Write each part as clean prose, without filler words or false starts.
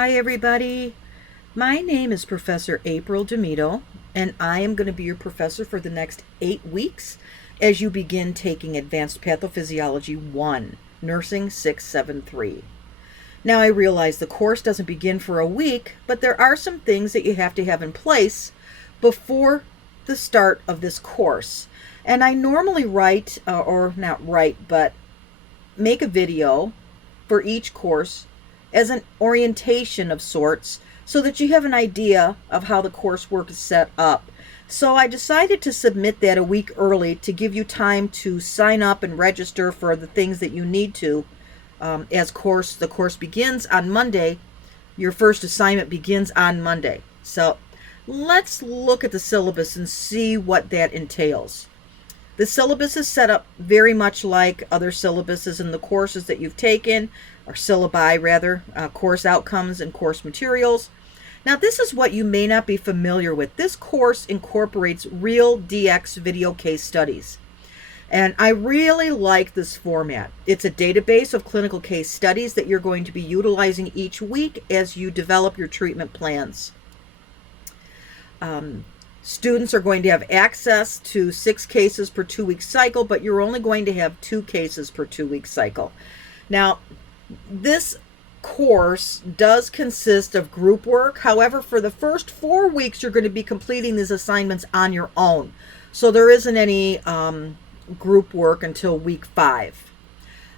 Hi, everybody. My name is Professor April Demito, and I am going to be your professor for the next 8 weeks as you begin taking Advanced Pathophysiology 1, Nursing 673. Now, I realize the course doesn't begin for a week, but there are some things that you have to have in place before the start of this course. And I normally write, or not write, but make a video for each course as an orientation of sorts so that you have an idea of how the coursework is set up. So I decided to submit that a week early to give you time to sign up and register for the things that you need to as the course begins on Monday. Your first assignment begins on Monday. So let's look at the syllabus and see what that entails. The syllabus is set up very much like other syllabuses in the courses that you've taken, or syllabi rather, course outcomes and course materials. Now, this is what you may not be familiar with. This course incorporates real DX video case studies. And I really like this format. It's a database of clinical case studies that you're going to be utilizing each week as you develop your treatment plans. Students are going to have access to 6 cases per 2-week cycle, but you're only going to have 2 cases per 2-week cycle. Now, this course does consist of group work. However, for the first 4 weeks, you're going to be completing these assignments on your own. So there isn't any group work until week 5.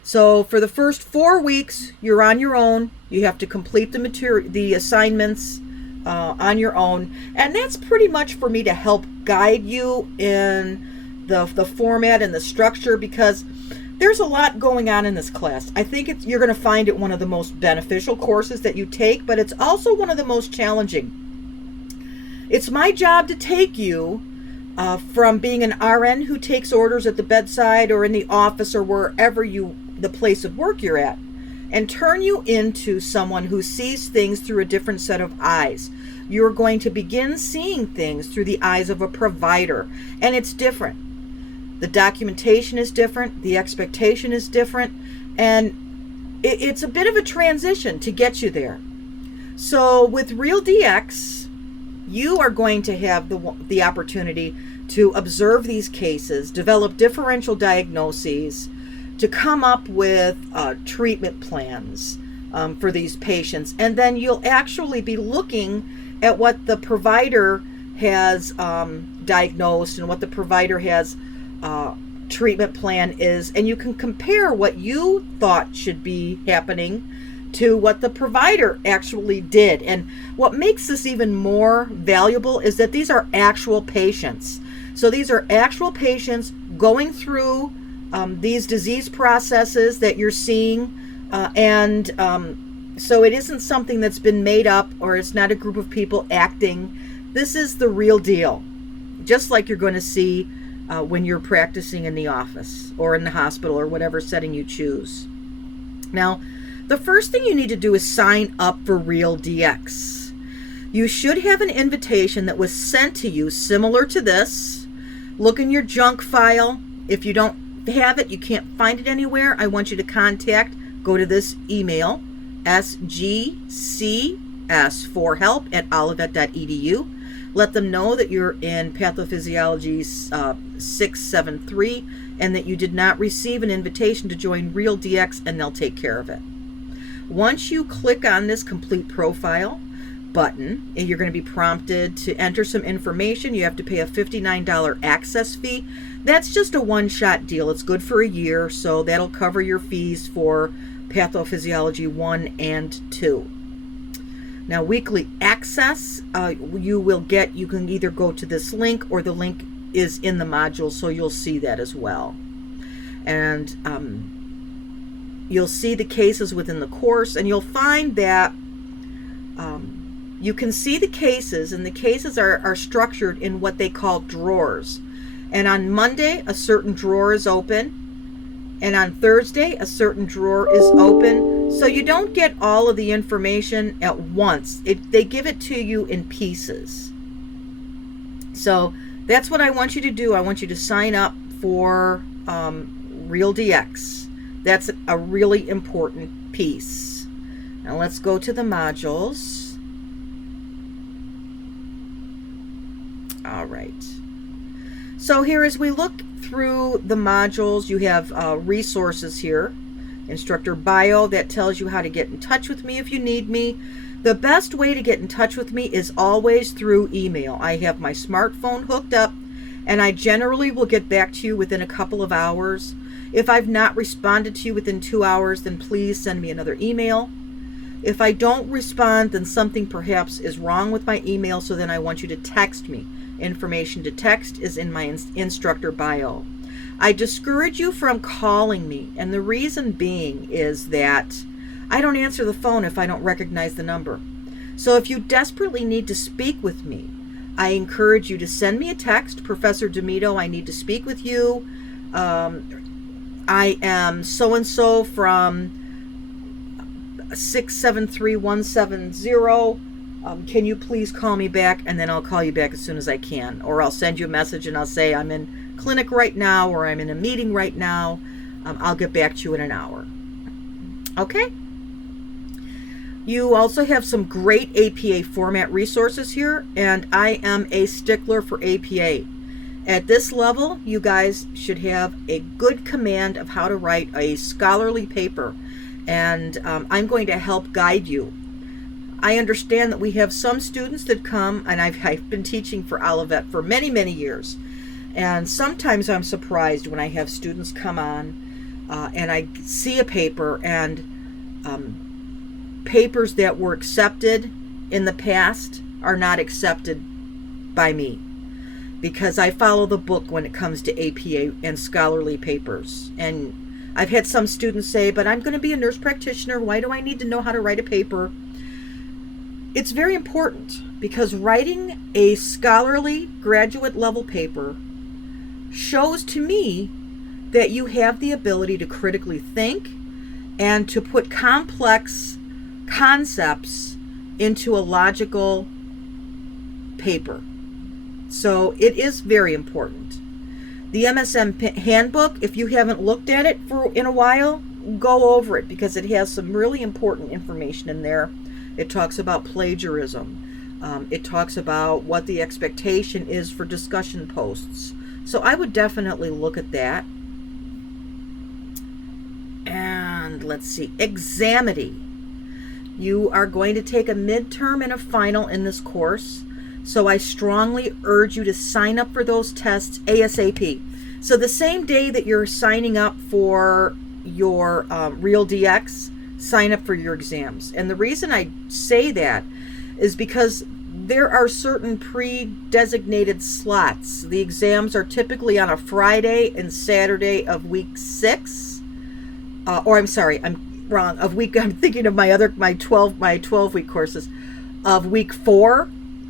So for the first 4 weeks, you're on your own. You have to complete the assignments on your own, and that's pretty much for me to help guide you in the format and the structure, because there's a lot going on in this class. I think you're going to find it one of the most beneficial courses that you take, but it's also one of the most challenging. It's my job to take you from being an RN who takes orders at the bedside or in the office or wherever the place of work you're at, and turn you into someone who sees things through a different set of eyes. You're going to begin seeing things through the eyes of a provider, and it's different. The documentation is different, the expectation is different, and it's a bit of a transition to get you there. So with Real DX, you are going to have the opportunity to observe these cases, develop differential diagnoses, to come up with treatment plans for these patients. And then you'll actually be looking at what the provider has diagnosed and what the provider has treatment plan is. And you can compare what you thought should be happening to what the provider actually did. And what makes this even more valuable is that these are actual patients. So these are actual patients going through these disease processes that you're seeing, so it isn't something that's been made up, or it's not a group of people acting. This is the real deal, just like you're going to see when you're practicing in the office or in the hospital or whatever setting you choose. Now, the first thing you need to do is sign up for Real DX. You should have an invitation that was sent to you similar to this. Look in your junk file. If you don't have it, you can't find it anywhere, I want you to go to this email, sgcs4help@olivet.edu. Let them know that you're in Pathophysiology 673 and that you did not receive an invitation to join Real DX, and they'll take care of it. Once you click on this complete profile button, and you're going to be prompted to enter some information. You have to pay a $59 access fee. That's just a one-shot deal. It's good for a year, so that'll cover your fees for Pathophysiology 1 and 2. Now, weekly access, you can either go to this link, or the link is in the module, so you'll see that as well. And you'll see the cases within the course, and you'll find that you can see the cases, and the cases are structured in what they call drawers. And on Monday, a certain drawer is open, and on Thursday, a certain drawer is open. So you don't get all of the information at once. They give it to you in pieces. So that's what I want you to do. I want you to sign up for Real DX. That's a really important piece. Now let's go to the modules. All right. So here, as we look through the modules, you have resources here. Instructor bio that tells you how to get in touch with me if you need me. The best way to get in touch with me is always through email. I have my smartphone hooked up, and I generally will get back to you within a couple of hours. If I've not responded to you within 2 hours, then please send me another email. If I don't respond, then something perhaps is wrong with my email, so then I want you to text me. Information to text is in my instructor bio. I discourage you from calling me, and the reason being is that I don't answer the phone if I don't recognize the number. So if you desperately need to speak with me, I encourage you to send me a text. Professor DeMito, I need to speak with you. I am so-and-so from 673170. Can you please call me back? And then I'll call you back as soon as I can. Or I'll send you a message and I'll say I'm in clinic right now, or I'm in a meeting right now. I'll get back to you in an hour. Okay? You also have some great APA format resources here, and I am a stickler for APA. At this level, you guys should have a good command of how to write a scholarly paper, and I'm going to help guide you. I understand that we have some students that come, and I've been teaching for Olivet for many, many years, and sometimes I'm surprised when I have students come on and I see a paper, and papers that were accepted in the past are not accepted by me, because I follow the book when it comes to APA and scholarly papers. And I've had some students say, but I'm going to be a nurse practitioner. Why do I need to know how to write a paper? It's very important, because writing a scholarly graduate level paper shows to me that you have the ability to critically think and to put complex concepts into a logical paper. So it is very important. The MSM handbook, if you haven't looked at it in a while, go over it, because it has some really important information in there. It talks about plagiarism. It talks about what the expectation is for discussion posts. So I would definitely look at that. And let's see, Examity. You are going to take a midterm and a final in this course. So I strongly urge you to sign up for those tests ASAP. So the same day that you're signing up for your Real DX, sign up for your exams. And the reason I say that is because there are certain pre-designated slots. The exams are typically on a Friday and Saturday of week 6. I'm wrong. I'm thinking of my 12 week courses of week 4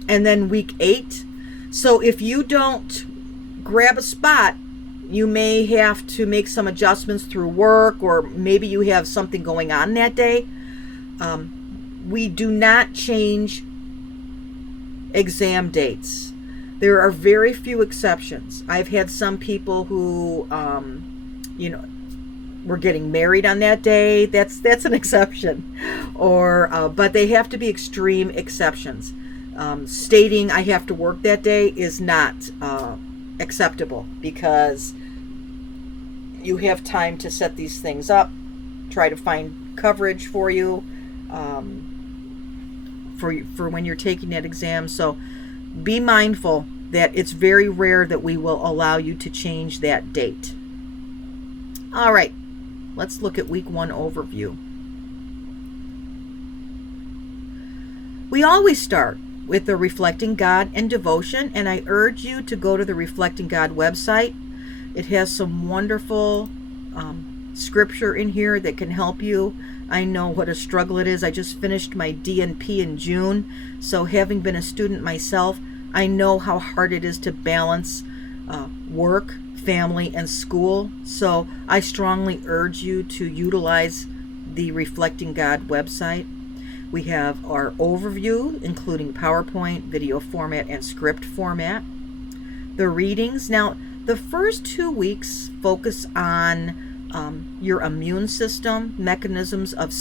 and then week 8. So if you don't grab a spot, you may have to make some adjustments through work, or maybe you have something going on that day. We do not change exam dates. There are very few exceptions. I've had some people who, were getting married on that day. That's an exception, but they have to be extreme exceptions. Stating I have to work that day is not acceptable, because you have time to set these things up, try to find coverage for you, for when you're taking that exam. So be mindful that it's very rare that we will allow you to change that date. All right, let's look at week 1 overview. We always start with the Reflecting God and devotion, and I urge you to go to the Reflecting God website. It has some wonderful scripture in here that can help you. I know what a struggle it is. I just finished my DNP in June, so having been a student myself, I know how hard it is to balance work, family, and school. So I strongly urge you to utilize the Reflecting God website. We have our overview, including PowerPoint, video format, and script format. The readings. Now, the first 2 weeks focus on your immune system, mechanisms of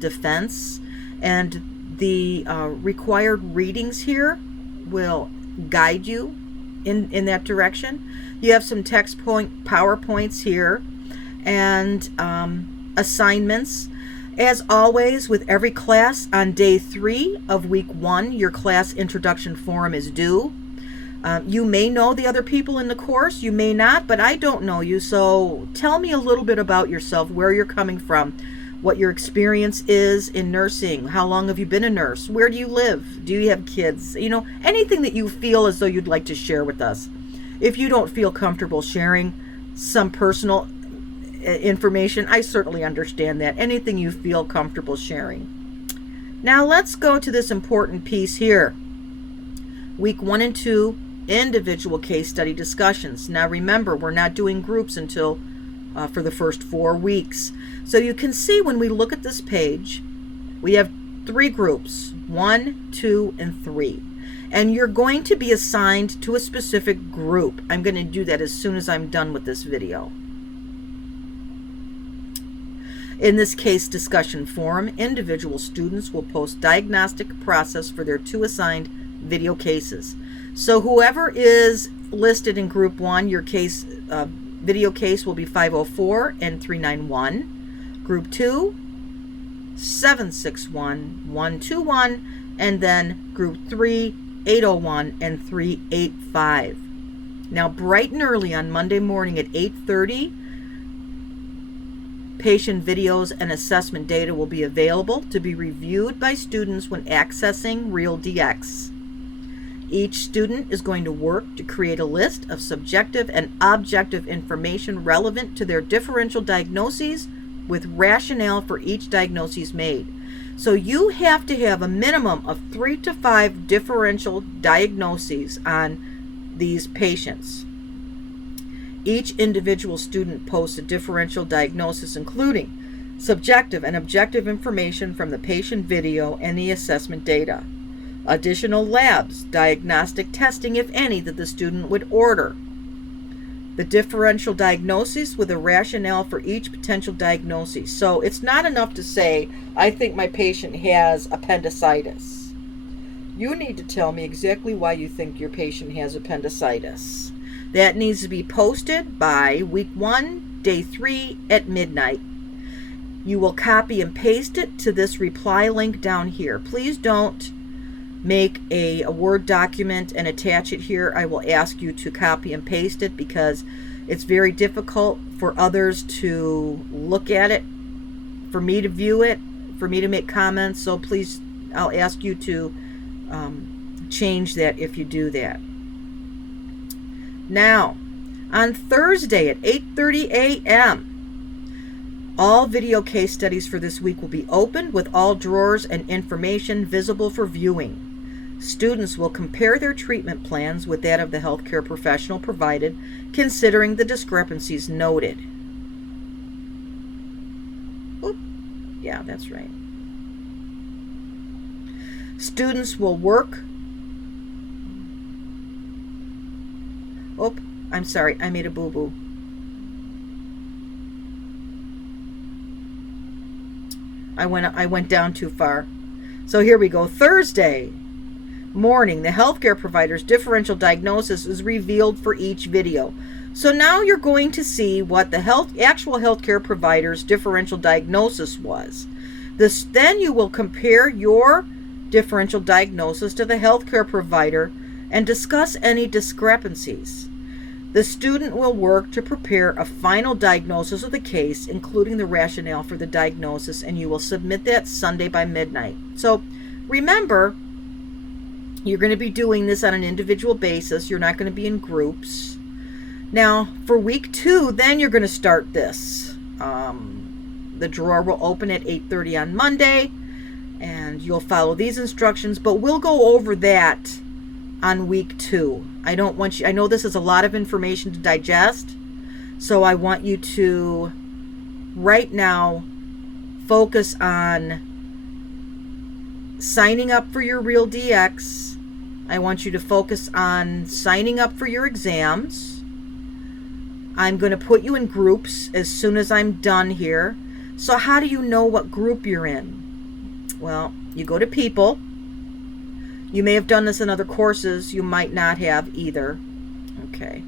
defense, and the required readings here will guide you in that direction. You have some text point PowerPoints here and assignments. As always, with every class, on day 3 of week 1, your class introduction forum is due. You may know the other people in the course, you may not, but I don't know you, so tell me a little bit about yourself, where you're coming from, what your experience is in nursing, how long have you been a nurse, where do you live, do you have kids, you know, anything that you feel as though you'd like to share with us. If you don't feel comfortable sharing some personal information, I certainly understand that. Anything you feel comfortable sharing. Now let's go to this important piece here. Week 1 and 2, individual case study discussions. Now remember, we're not doing groups until for the first 4 weeks. So you can see when we look at this page, we have 3 groups, 1, 2, and 3. And you're going to be assigned to a specific group. I'm going to do that as soon as I'm done with this video. In this case discussion forum, individual students will post diagnostic process for their 2 assigned video cases. So whoever is listed in group 1, your case video case will be 504 and 391. Group 2, 761, 121, and then group 3, 801 and 385. Now bright and early on Monday morning at 8:30, patient videos and assessment data will be available to be reviewed by students when accessing RealDX. Each student is going to work to create a list of subjective and objective information relevant to their differential diagnoses with rationale for each diagnosis made. So you have to have a minimum of 3 to 5 differential diagnoses on these patients. Each individual student posts a differential diagnosis including subjective and objective information from the patient video and the assessment data. Additional labs, diagnostic testing, if any, that the student would order. The differential diagnosis with a rationale for each potential diagnosis. So it's not enough to say, I think my patient has appendicitis. You need to tell me exactly why you think your patient has appendicitis. That needs to be posted by week 1, day 3 at midnight. You will copy and paste it to this reply link down here. Please don't make a Word document and attach it here. I will ask you to copy and paste it because it's very difficult for others to look at it, for me to view it, for me to make comments. So please, I'll ask you to change that if you do that. Now, on Thursday at 8:30 a.m., all video case studies for this week will be opened with all drawers and information visible for viewing. Students will compare their treatment plans with that of the healthcare professional provided, considering the discrepancies noted. Oop. Yeah, that's right. Students will work. Oh, I'm sorry, I made a boo-boo. I went down too far. So here we go. Thursday morning, the healthcare provider's differential diagnosis is revealed for each video. So now you're going to see what the actual healthcare provider's differential diagnosis was. Then you will compare your differential diagnosis to the healthcare provider and discuss any discrepancies. The student will work to prepare a final diagnosis of the case, including the rationale for the diagnosis, and you will submit that Sunday by midnight. So remember, you're going to be doing this on an individual basis. You're not going to be in groups. Now, for week 2, then you're going to start this. The drawer will open at 8:30 on Monday, and you'll follow these instructions, but we'll go over that on week 2. I know this is a lot of information to digest, so I want you to right now focus on signing up for your RealDX. I want you to focus on signing up for your exams. I'm going to put you in groups as soon as I'm done here. So how do you know what group you're in? Well, you go to people. You may have done this in other courses. You might not have either. Okay.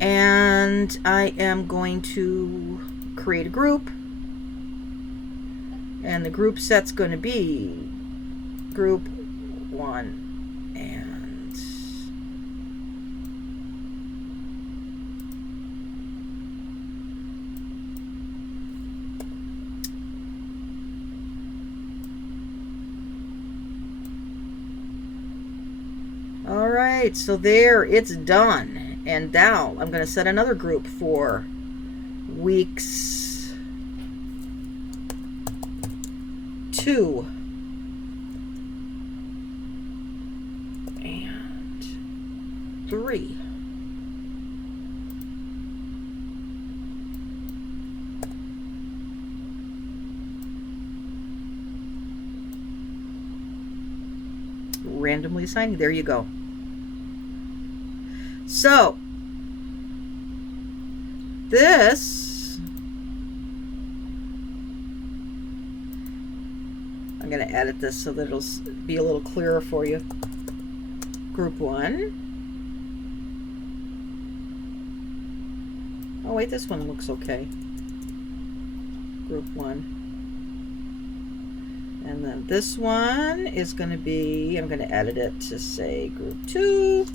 And I am going to create a group. And the group set's going to be group 1. And all right, so there, it's done. And now I'm going to set another group for weeks 2 and 3. Randomly assigning. There you go. So this, I'm going to edit this so that it'll be a little clearer for you. Group 1. Oh wait, this one looks okay. Group 1. And then this one is going to be, I'm going to edit it to say group 2.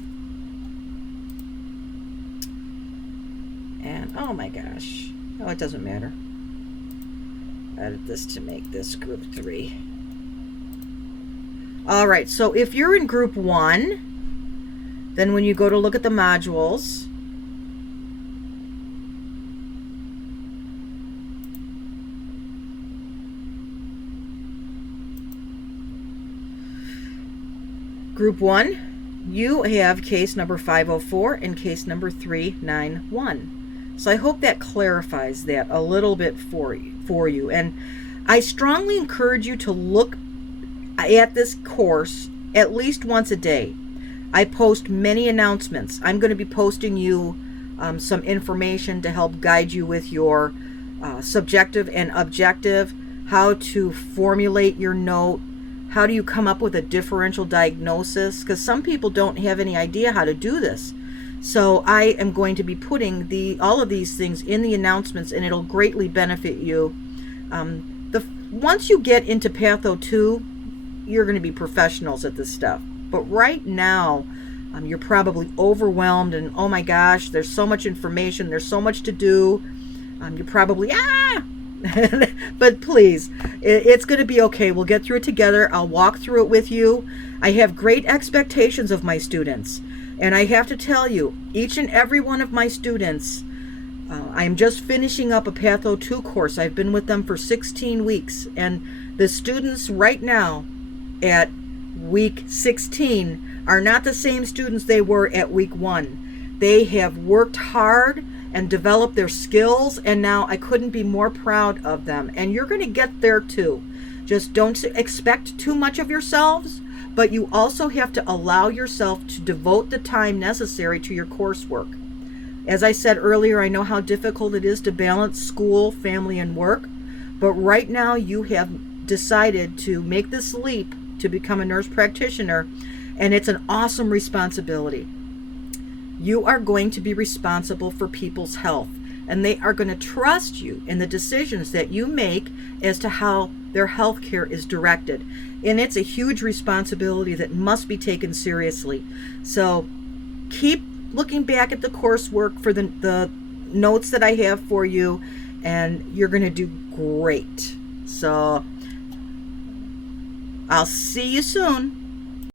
And oh my gosh. Oh, it doesn't matter. Edit this to make this group 3. All right, so if you're in group 1, then when you go to look at the modules, Group 1, you have case number 504 and case number 391. So I hope that clarifies that a little bit for you. And I strongly encourage you to look at this course at least once a day. I post many announcements. I'm going to be posting you some information to help guide you with your subjective and objective, how to formulate your note, how do you come up with a differential diagnosis, because some people don't have any idea how to do this. So I am going to be putting all of these things in the announcements, and it'll greatly benefit you. Once you get into Patho 2, you're going to be professionals at this stuff. But right now, you're probably overwhelmed, and oh my gosh, there's so much information, there's so much to do. You're probably, but please, it's going to be okay. We'll get through it together. I'll walk through it with you. I have great expectations of my students. And I have to tell you, each and every one of my students, I'm just finishing up a Patho 2 course. I've been with them for 16 weeks. And the students right now at week 16 are not the same students they were at week 1. They have worked hard and developed their skills, and now I couldn't be more proud of them. And you're going to get there too. Just don't expect too much of yourselves, but you also have to allow yourself to devote the time necessary to your coursework. As I said earlier, I know how difficult it is to balance school, family, and work, but right now you have decided to make this leap to become a nurse practitioner, and it's an awesome responsibility. You are going to be responsible for people's health, and they are going to trust you in the decisions that you make as to how their health care is directed. And it's a huge responsibility that must be taken seriously. So keep looking back at the coursework for the notes that I have for you, and you're going to do great. So I'll see you soon.